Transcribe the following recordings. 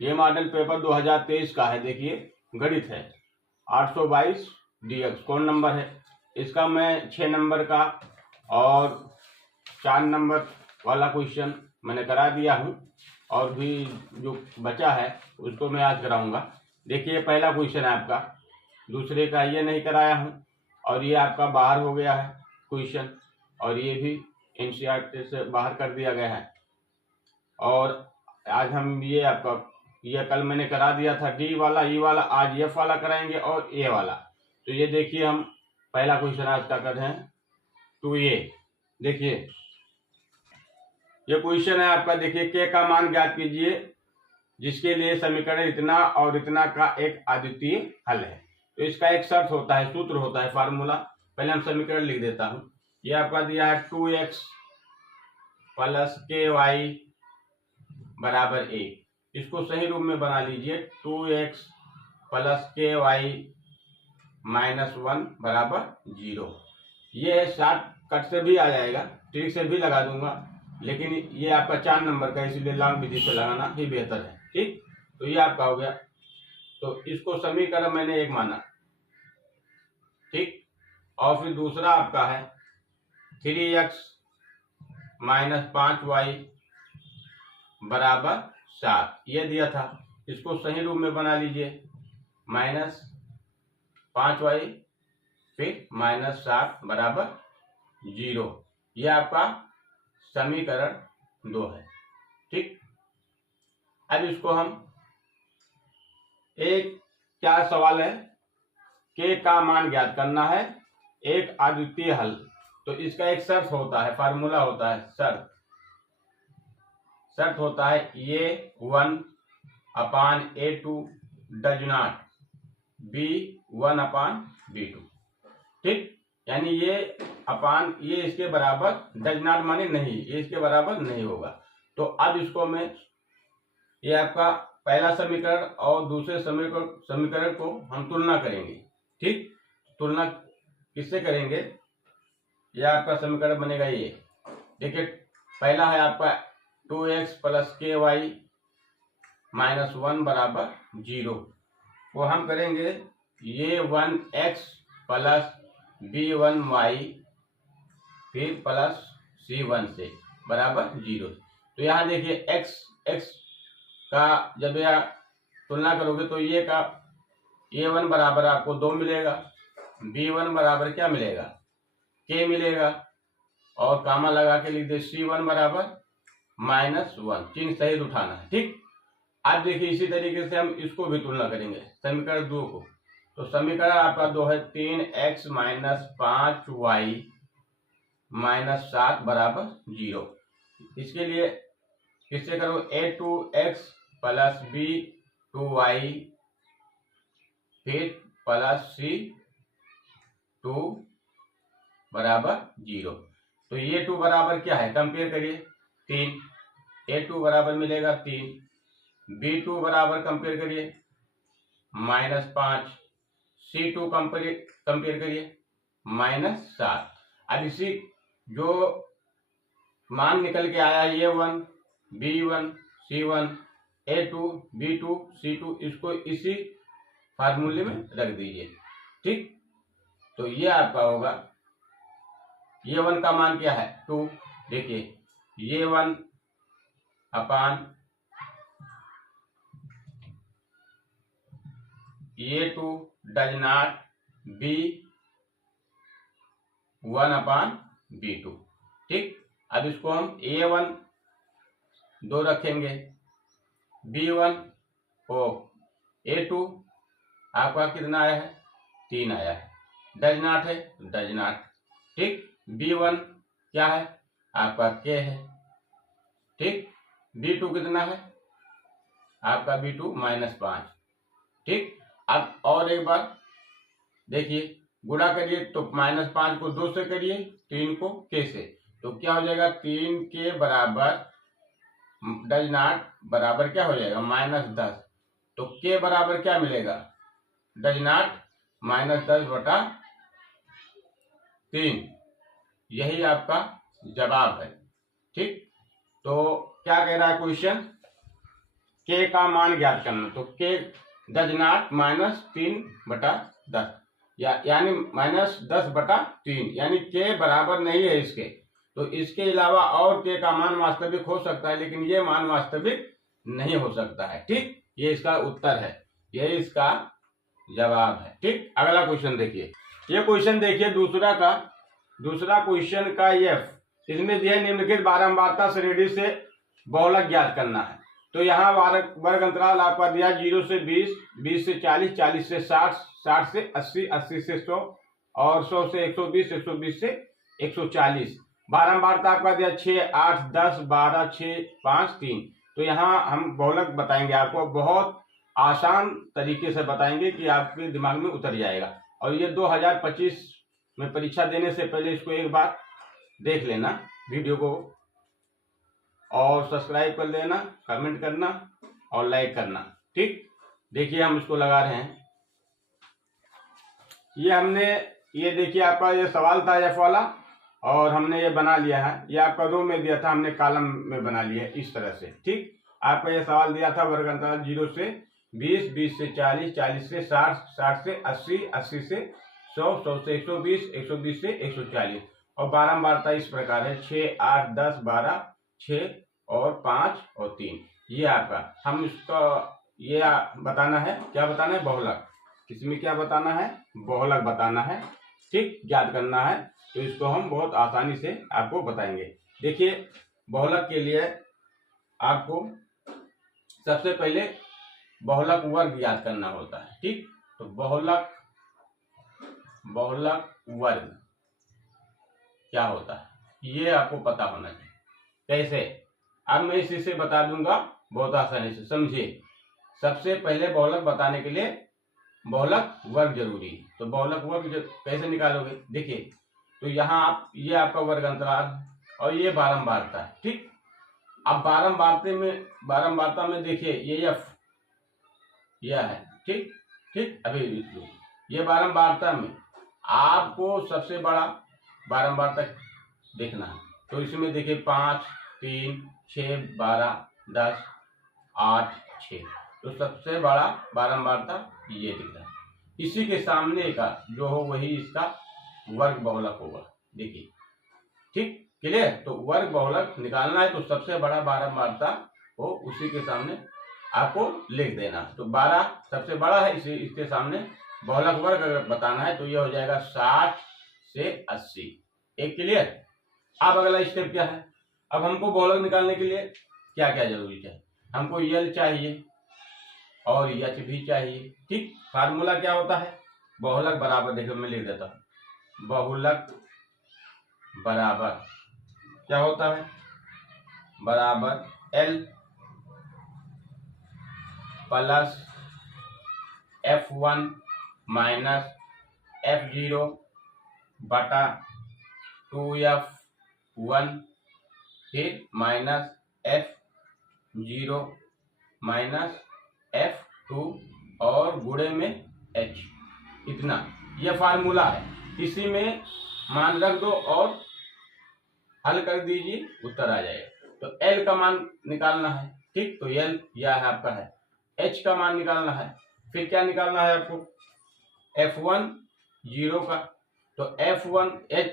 ये model paper 2023 का है। देखिए गणित है 822 DX कौन नंबर है। इसका मैं 6 नंबर का और 4 नंबर वाला क्वेश्चन मैंने करा दिया हूँ और भी जो बचा है उसको मैं आज कराऊंगा। देखिए पहला क्वेश्चन है आपका, दूसरे का ये नहीं कराया हूँ और ये आपका बाहर हो गया है क्वेश्चन और ये भी NCERT से बाहर कर दिया गया है। और आज हम ये आपका ये कल मैंने करा दिया था D वाला E वाला, आज F वाला कराएंगे और A वाला। तो ये देखिए हम पहला क्वेश्चन आज का कर रहे हैं 2A। देखिए ये क्वेश्चन है आपका, देखिए K का मान ज्ञात कीजिए जिसके लिए समीकरण इतना और इतना का एक अद्वितीय हल है। तो इसका एक शर्त होता है, सूत्र होता है, फार्मूला। पहले हम समीकरण लिख देता हूं। ये आपका दिया है 2x प्लस ky बराबर 1। इसको सही रूप में बना लीजिए 2x प्लस ky माइनस 1 बराबर 0। ये शॉर्टकट से भी आ जाएगा, ट्रिक से भी लगा दूंगा, लेकिन ये आपका 4 नंबर का इसलिए लॉन्ग विधि से लगाना ही बेहतर है। ठीक, तो ये आपका हो गया। तो इसको समीकरण मैंने एक माना, ठीक। और फिर दूसरा आपका है 3x माइनस 5y बराबर 7, ये दिया था। इसको सही रूप में बना लीजिए, माइनस 5y फिर माइनस 7 बराबर 0। ये आपका समीकरण 2 है। ठीक, अब इसको हम एक क्या सवाल है, K का मान ज्ञात करना है, एक अद्वितीय हल। तो इसका एक शर्त होता है, फार्मूला होता है, शर्त होता है A1 upon A2 does not B1 upon B2। ठीक, यानी ये अपान ये इसके बराबर डज नॉट माने नहीं, ये इसके बराबर नहीं होगा। तो अब इसको मैं ये आपका पहला समीकरण और दूसरे समीकरण को हम तुलना करेंगे। ठीक, तुलना किससे करेंगे, ये आपका समीकरण बनेगा ये। देखिए पहला है आपका 2x प्लस ky माइनस 1 बराबर 0 वो हम करेंगे ये 1x प्लस b1y फिर प्लस c1 से बराबर 0। तो यहाँ देखिए x का जब यह तुलना करोगे तो ये का a1 बराबर आपको 2 मिलेगा, b1 बराबर क्या मिलेगा, k मिलेगा, और कामा लगा के लिख दे c1 बराबर माइनस 1, चिन्ह सहित उठाना है। ठीक, अब देखिए इसी तरीके से हम इसको भी तुलना करेंगे समीकरण 2 को। तो समीकरण आपका 2 है 3x माइनस 5y माइनस 7 बराबर 0। इसके लिए किससे करो, a2x प्लस b2y फिर प्लस c2 बराबर 0। तो ये 2 बराबर क्या है, कंपेयर करिए 3, a2 बराबर मिलेगा 3, b2 बराबर कंपेयर करिए माइनस 5, c2 कंपेयर करिए माइनस 7। अब इसी जो मान निकल के आया ये 1 b1 c1 a2 b2 c2, इसको इसी फार्मूले में रख दीजिए। ठीक, तो ये आपका होगा ये 1 का मान क्या है 2। देखिए ये 1 अपान ये 2 does not b1 upon b2। ठीक, अब इसको हम a1 2 रखेंगे, b1 ओ a2 आपका कितना आया है 3 आया है, डज नॉट है डज नॉट। ठीक, b1 क्या है आपका k है। ठीक, b2 कितना है आपका b2 माइनस 5। ठीक, अब और एक बार देखिए गुणा करिए तो माइनस 5 को 2 से करिए, 3 को k से, तो क्या हो जाएगा 3 के बराबर डज नॉट बराबर क्या हो जाएगा माइनस 10। तो k बराबर क्या मिलेगा डज नॉट माइनस 10 बटा 3, यही आपका जवाब है। ठीक, तो क्या कह रहा है क्वेश्चन, के का मान ज्ञात करना, तो के डज नॉट -3/10 यानी -10/3, यानी के बराबर नहीं है इसके। तो इसके अलावा और के का मान वास्तविक हो सकता है, लेकिन ये मान वास्तविक नहीं हो सकता है। ठीक, ये इसका उत्तर है, ये इसका जवाब है। ठीक, अगला क्वेश्चन देखिए। ये क्वेश्चन देखिए दूसरा क्वेश्चन का एफ, इसमें दिया निम्नलिखित बारंबारता श्रेणी से बहुलक ज्ञात करना है। तो यहाँ वर्ग अंतराल आपका दिया 0 से 20, 20 से 40, 40 से 60, 60 से 80, 80 से 100 और 100 से 120, 120 से 140। बारंबारता आपका दिया 6, 8, 10, 12, 6, 5, 3। तो यहाँ हम बहुलक बताएंगे, आपको बहुत आसान तरीके से बताएंगे कि आपके दिमाग में उतर जाएगा। और ये 2025 में परीक्षा देने से पहले इसको एक बार देख लेना वीडियो को, और सब्सक्राइब कर लेना, कमेंट करना और लाइक करना। ठीक, देखिए हम इसको लगा रहे हैं। ये देखिए आपका ये सवाल था एफ वाला, और हमने ये बना लिया है। ये आपका रो में दिया था, हमने कॉलम में बना लिया है इस तरह से। ठीक, आपका ये सवाल दिया था वर्ग अंतराल 0 से 20, 20 से 40, 40 से 60, 60 से 80, 80 से 100, 100 से 120, 120 से 140। और बारंबारता इस प्रकार है 6, 8, 10, 12, 6 और 5 और 3। ये आपका, हम इसका ये बताना है, क्या बताना है, बहुलक। इसमें क्या बताना है, बहुलक बताना है। ठीक, ज्ञात करना है। तो इसको हम बहुत आसानी से आपको बताएंगे। देखिए बहुलक के लिए आपको सबसे पहले बहुलक वर्ग ज्ञात करना होता है। ठीक, तो बहुलक वर्ग क्या होता है ये आपको पता होना चाहिए। कैसे, अब मैं इसी से बता दूंगा बहुत आसानी से, समझिए। सबसे पहले बहुलक बताने के लिए बहुलक वर्ग जरूरी है। तो बहुलक वर्ग कैसे निकालोगे, देखिए। तो यहाँ ये आपका वर्ग अंतराल और ये बारंबारता है। ठीक, अब बारंबारता में देखिए ये एफ यह है। ठीक, अभी ये बारंबारता में आपको सबसे बड़ा बारंबारता देखना है। तो इसमें देखिए 5, 3, 6, 12, 10, 8, 6। तो सबसे बड़ा बारंबारता ये दिख रहा है। इसी के सामने का जो हो वही इसका वर्ग बहुलक होगा। देखिए, ठीक, क्लियर। तो वर्ग बहुलक निकालना है तो सबसे बड़ा बारंबारता हो उसी के सामने आपको लिख देना। तो 12 सबसे बड़ा है, इसके सामने बहुलक वर्ग अगर बताना है तो ये हो जाएगा 60 से 80। एक क्लियर। अब अगला स्टेप क्या है, अब हमको बहुलक निकालने के लिए क्या क्या जरूरी है, हमको यल चाहिए और एच भी चाहिए। ठीक, फार्मूला क्या होता है, बहुलक बराबर, देखो मैं लिख देता हूँ, बहुलक बराबर क्या होता है, बराबर L plus F1 minus F0 बटा 2F1 फिर माइनस F0 माइनस F2 और गुणे में H। इतना यह फार्मूला है। इसी में मान रख दो और हल कर दीजिए, उत्तर आ जाएगा। तो L का मान निकालना है। ठीक, तो L यह है आपका है। H का मान निकालना है, फिर क्या निकालना है आपको, F1 0 का। तो F1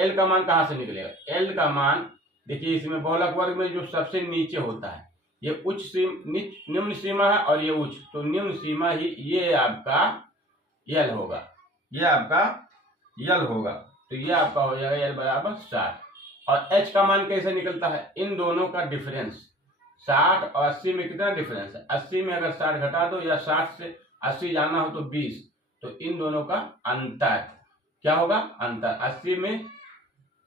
L का मान कहाँ से निकलेगा, L का मान देखिए इसमें बहुलक वर्ग में जो सबसे नीचे होता है ये निम्न सीमा है और ये उच्च, तो निम्न सीमा ही ये आपका यल होगा, ये आपका यल होगा। तो ये आपका हो जाएगा यल बराबर 60। और H का मान कैसे निकलता है, इन दोनों का डिफरेंस 60 और 80 में कितना डिफरेंस है, 80 में अगर 60 घटा दो या 60 से 80 जाना हो तो 20, तो इन दोनों का अंतर क्या होगा, अंतर। 80 में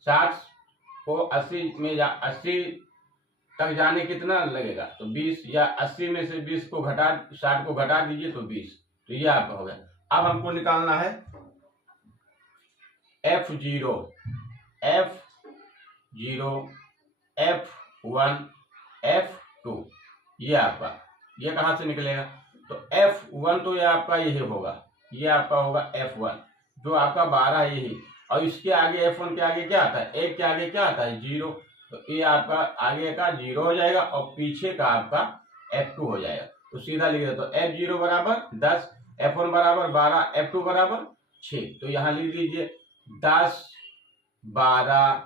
60 को 80 में 80 तक जाने कितना लगेगा, तो 20, या 80 में से 20 को घटा 60 को घटा दीजिए तो 20। तो ये आपका हो गया। अब हमको निकालना है F0, F1, F2। ये आपका ये कहाँ से निकलेगा, तो F1 तो ये आपका यही होगा, ये आपका होगा F1 जो आपका 12 यही, और इसके आगे F1 के आगे क्या आता है, 1 के आगे क्या आता है 0, तो ये आपका आगे का 0 हो जाएगा और पीछे का आपका F2 हो जाएगा। तो सीधा लिख देता हूँ F0 बराबर 10, F1 बराबर 12, F2 बराबर 6। तो यहाँ लिख दीजिए 10, 12,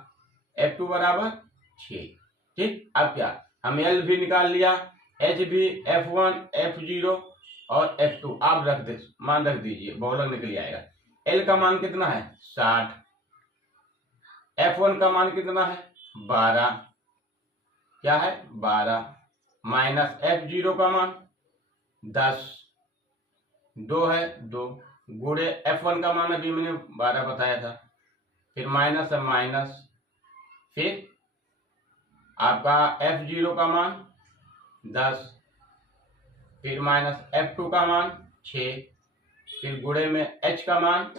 F2 बराबर 6। ठीक, अब क्या, हम L भी निकाल लिया, H भी, F1, F0 और F2 आप मान रख दीजिए, बहुलक निकल आएगा। L का मान कितना है 60, F1 का मान कितना है 12, क्या है 12, माइनस F0 का मान 10, 2 है 2, गुणे F1 का मान अभी मैंने 12 बताया था, फिर माइनस है माइनस, फिर आपका F0 का मान 10, फिर माइनस F2 का मान 6, फिर गुणे में H का मान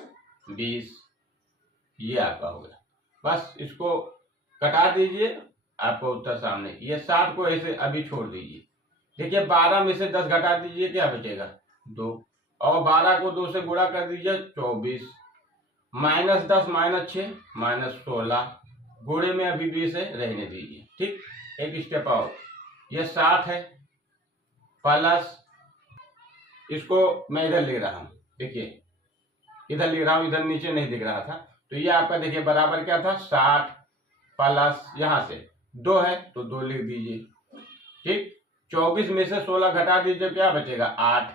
20। ये आपका हो गया। बस इसको कटा दीजिए, आपको उत्तर सामने। ये 60 को ऐसे अभी छोड़ दीजिए। देखिए 12 में से 10 घटा दीजिए, क्या बचेगा 2, और 12 को 2 से गुणा कर दीजिए 24, माइनस 10 माइनस 6 माइनस 16, गुणे में अभी 20 है, रहने दीजिए। ठीक, एक स्टेप और, ये 60 है प्लस, इसको मैं इधर लिख रहा हूं, देखिए इधर लिख रहा हूं, इधर नीचे नहीं दिख रहा था। तो ये आपका देखिए बराबर क्या था 60 प्लस, यहां से 2 है तो 2 लिख दीजिए। ठीक, 24 में से 16 घटा दीजिए, क्या बचेगा 8,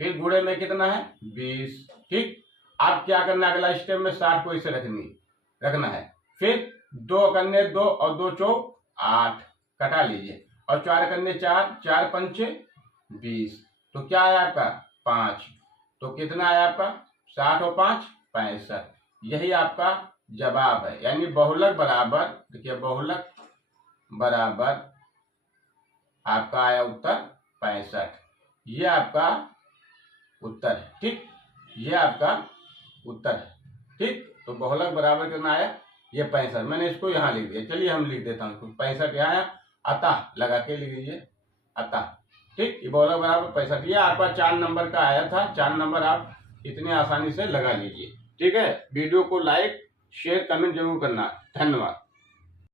फिर गुणे में कितना है 20। ठीक, आप क्या करना है, अगला स्टेप में 60 को इसे रखना है, फिर 2 करने 2 और 2 चौक 8, कटा लीजिए, और 4 करने 4, 4 पंचे 20, तो क्या आया आपका 5। तो कितना आया आपका 60 और 5 65। यही आपका जवाब है, यानी बहुलक बराबर, देखिए बहुलक बराबर आपका आया उत्तर 65। ये आपका उत्तर है। ठीक, ये आपका उत्तर है। ठीक, तो बहुलक बराबर कितना आया, ये 65, मैंने इसको यहाँ लिख दिया। चलिए हम लिख देता हूँ, 65 यहाँ आया, अतः लगा के लिख दीजिए अतः। ठीक, ये बहुलक बराबर 65, ये आपका 4 नंबर का आया था। 4 नंबर आप इतनी आसानी से लगा लीजिए। ठीक है, वीडियो को लाइक शेयर कमेंट जरूर करना। धन्यवाद।